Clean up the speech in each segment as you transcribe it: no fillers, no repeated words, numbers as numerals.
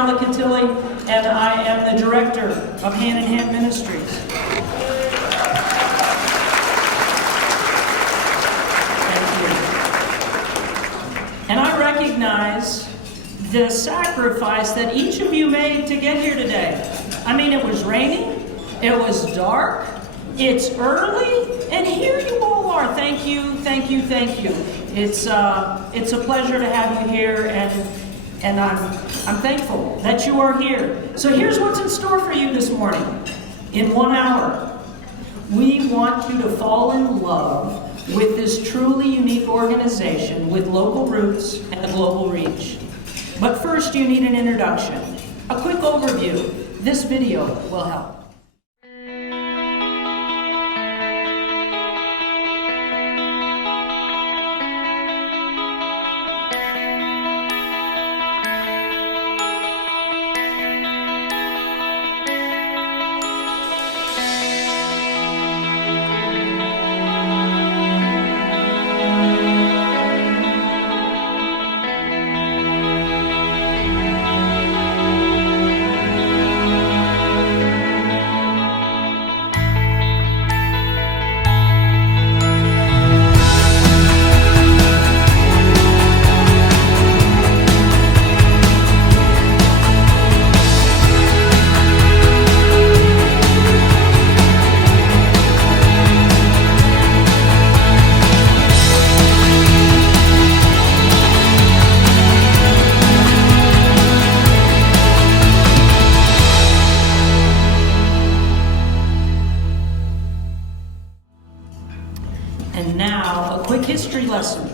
Marla Cautilli, and I am the director of Hand in Hand Ministries. Thank you. And I recognize the sacrifice that each of you made to get here today. I mean, it was raining, it was dark, it's early, and here you all are. Thank you, thank you, thank you. It's a pleasure to have you here, and I'm thankful that you are here. So here's what's in store for you this morning. In 1 hour, we want you to fall in love with this truly unique organization with local roots and a global reach. But first, you need an introduction. A quick overview. This video will help. And now, a quick history lesson.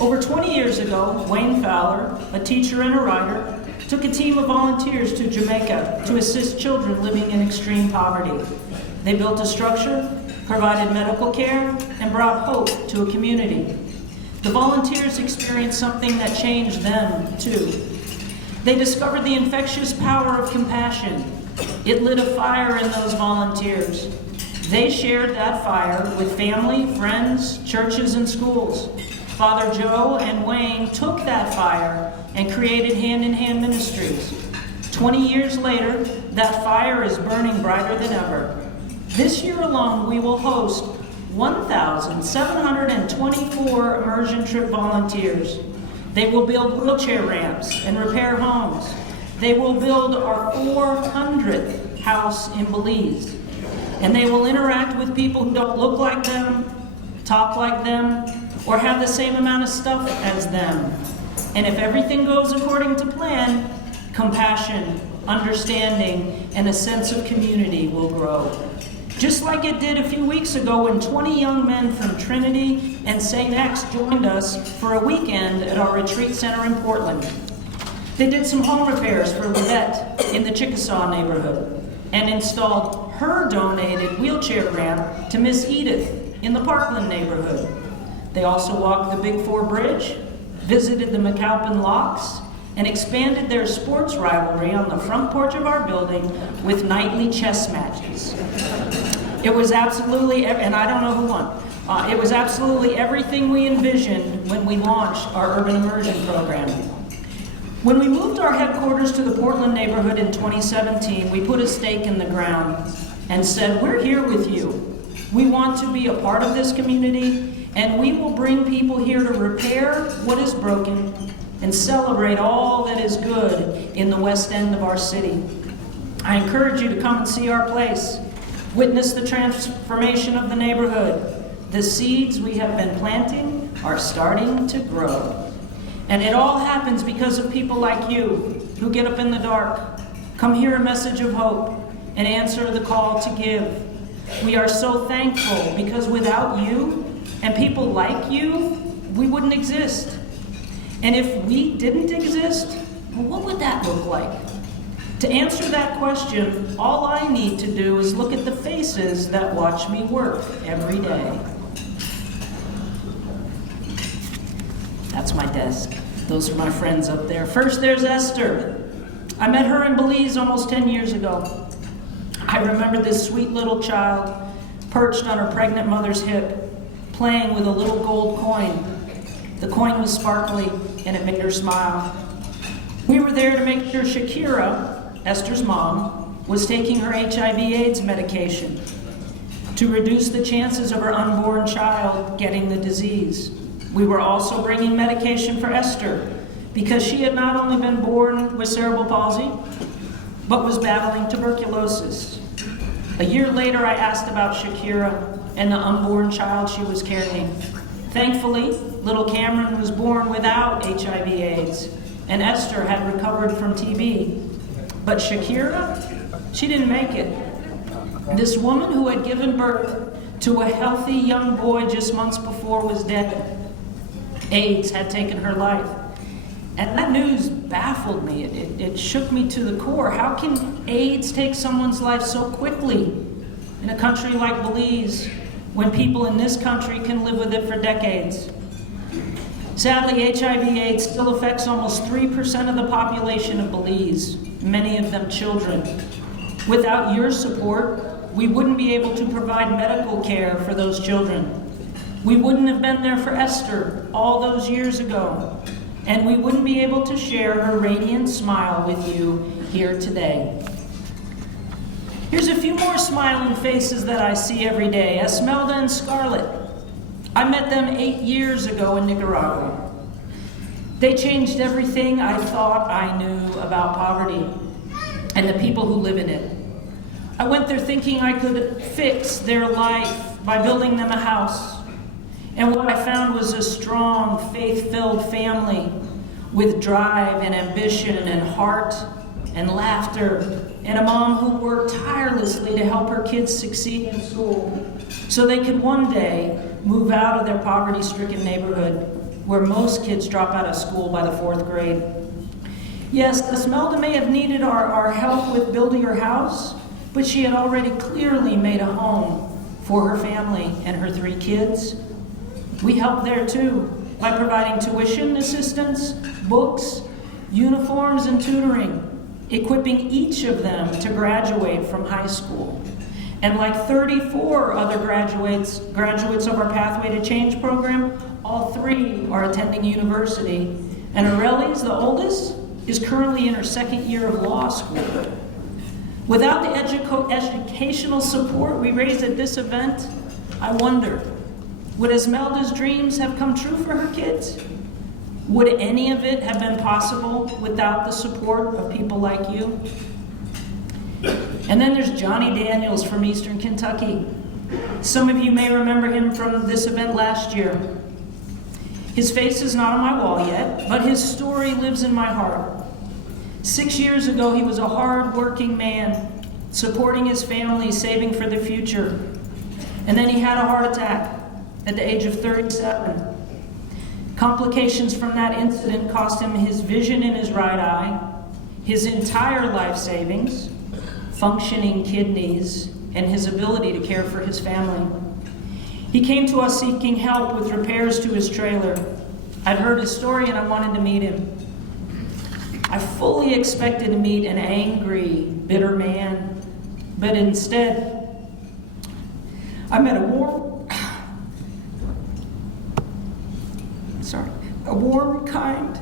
Over 20 years ago, Wayne Fowler, a teacher and a writer, took a team of volunteers to Jamaica to assist children living in extreme poverty. They built a structure, provided medical care, and brought hope to a community. The volunteers experienced something that changed them, too. They discovered the infectious power of compassion. It lit a fire in those volunteers. They shared that fire with family, friends, churches, and schools. Father Joe and Wayne took that fire and created Hand in Hand Ministries. 20 years later, that fire is burning brighter than ever. This year alone, we will host 1,724 immersion trip volunteers. They will build wheelchair ramps and repair homes. They will build our 400th house in Belize. And they will interact with people who don't look like them, talk like them, or have the same amount of stuff as them. And if everything goes according to plan, compassion, understanding, and a sense of community will grow. Just like it did a few weeks ago when 20 young men from Trinity and St. X joined us for a weekend at our retreat center in Portland. They did some home repairs for Livette in the Chickasaw neighborhood and installed her donated wheelchair ramp to Miss Edith in the Parkland neighborhood. They also walked the Big Four Bridge, visited the McAlpin Locks, and expanded their sports rivalry on the front porch of our building with nightly chess matches. It was absolutely, and I don't know who won, it was absolutely everything we envisioned when we launched our Urban Immersion program. When we moved our headquarters to the Portland neighborhood in 2017, we put a stake in the ground and said, we're here with you. We want to be a part of this community, and we will bring people here to repair what is broken and celebrate all that is good in the west end of our city. I encourage you to come and see our place. Witness the transformation of the neighborhood. The seeds we have been planting are starting to grow. And it all happens because of people like you who get up in the dark, come hear a message of hope, and answer the call to give. We are so thankful because without you and people like you, we wouldn't exist. And if we didn't exist, well, what would that look like? To answer that question, all I need to do is look at the faces that watch me work every day. That's my desk. Those are my friends up there. First, there's Esther. I met her in Belize almost 10 years ago. I remember this sweet little child perched on her pregnant mother's hip, playing with a little gold coin. The coin was sparkly, and it made her smile. We were there to make sure Shakira, Esther's mom, was taking her HIV/AIDS medication to reduce the chances of her unborn child getting the disease. We were also bringing medication for Esther because she had not only been born with cerebral palsy, but was battling tuberculosis. A year later, I asked about Shakira and the unborn child she was carrying. Thankfully, little Cameron was born without HIV/AIDS, and Esther had recovered from TB. But Shakira, she didn't make it. This woman who had given birth to a healthy young boy just months before was dead. AIDS had taken her life. And that news baffled me. It shook me to the core. How can AIDS take someone's life so quickly in a country like Belize when people in this country can live with it for decades? Sadly, HIV/AIDS still affects almost 3% of the population of Belize, many of them children. Without your support, we wouldn't be able to provide medical care for those children. We wouldn't have been there for Esther all those years ago. And we wouldn't be able to share her radiant smile with you here today. Here's a few more smiling faces that I see every day. Esmelda and Scarlett. I met them 8 years ago in Nicaragua. They changed everything I thought I knew about poverty and the people who live in it. I went there thinking I could fix their life by building them a house. And what I found was a strong, faith-filled family with drive and ambition and heart and laughter, and a mom who worked tirelessly to help her kids succeed in school so they could one day move out of their poverty-stricken neighborhood where most kids drop out of school by the 4th grade. Yes, Esmelda may have needed our help with building her house, but she had already clearly made a home for her family and her 3 kids. We helped there too by providing tuition assistance, books, uniforms, and tutoring, equipping each of them to graduate from high school. And like 34 other graduates of our Pathway to Change program, all 3 are attending university. And Aurelis, the oldest, is currently in her 2nd year of law school. Without the educational support we raised at this event, I wonder, would Esmelda's dreams have come true for her kids? Would any of it have been possible without the support of people like you? And then there's Johnny Daniels from Eastern Kentucky. Some of you may remember him from this event last year. His face is not on my wall yet, but his story lives in my heart. 6 years ago, he was a hard-working man, supporting his family, saving for the future. And then he had a heart attack at the age of 37. Complications from that incident cost him his vision in his right eye, his entire life savings, functioning kidneys, and his ability to care for his family. He came to us seeking help with repairs to his trailer. I'd heard his story and I wanted to meet him. I fully expected to meet an angry, bitter man, but instead, I met a warm, kind,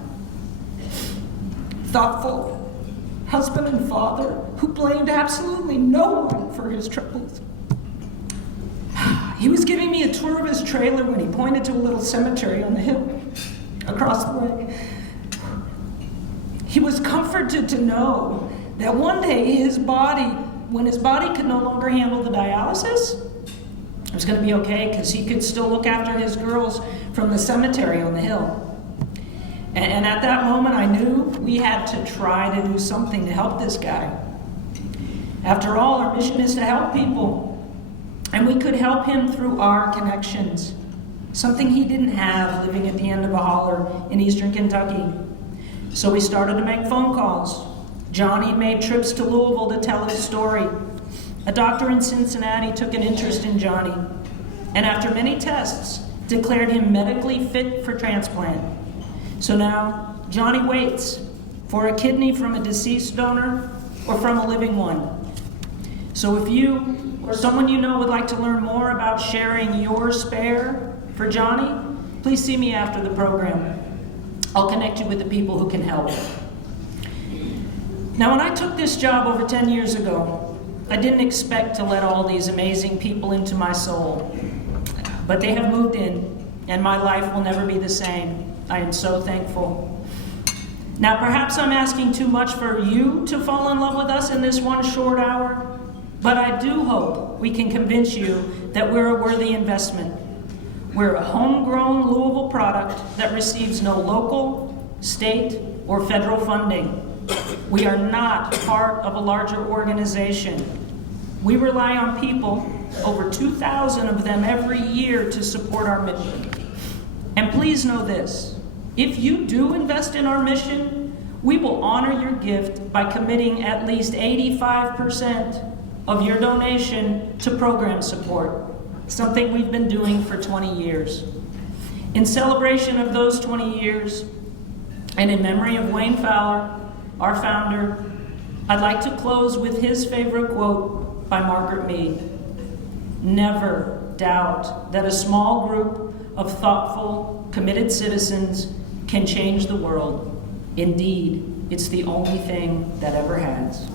thoughtful husband and father who blamed absolutely no one for his troubles. He was giving me a tour of his trailer when he pointed to a little cemetery on the hill across the way. He was comforted to know that one day when his body could no longer handle the dialysis, it was going to be okay because he could still look after his girls from the cemetery on the hill. And at that moment, I knew we had to try to do something to help this guy. After all, our mission is to help people. And we could help him through our connections, something he didn't have living at the end of a holler in Eastern Kentucky. So we started to make phone calls. Johnny made trips to Louisville to tell his story. A doctor in Cincinnati took an interest in Johnny, and after many tests, declared him medically fit for transplant. So now, Johnny waits for a kidney from a deceased donor or from a living one. So if you or someone you know would like to learn more about sharing your spare for Johnny, please see me after the program. I'll connect you with the people who can help. Now, when I took this job over 10 years ago, I didn't expect to let all these amazing people into my soul. But they have moved in, and my life will never be the same. I am so thankful. Now, perhaps I'm asking too much for you to fall in love with us in this one short hour, but I do hope we can convince you that we're a worthy investment. We're a homegrown Louisville product that receives no local, state, or federal funding. We are not part of a larger organization. We rely on people, over 2,000 of them every year, to support our mission. And please know this, if you do invest in our mission, we will honor your gift by committing at least 85% of your donation to program support, something we've been doing for 20 years. In celebration of those 20 years, and in memory of Wayne Fowler, our founder, I'd like to close with his favorite quote by Margaret Mead. Never doubt that a small group of thoughtful, committed citizens can change the world. Indeed, it's the only thing that ever has.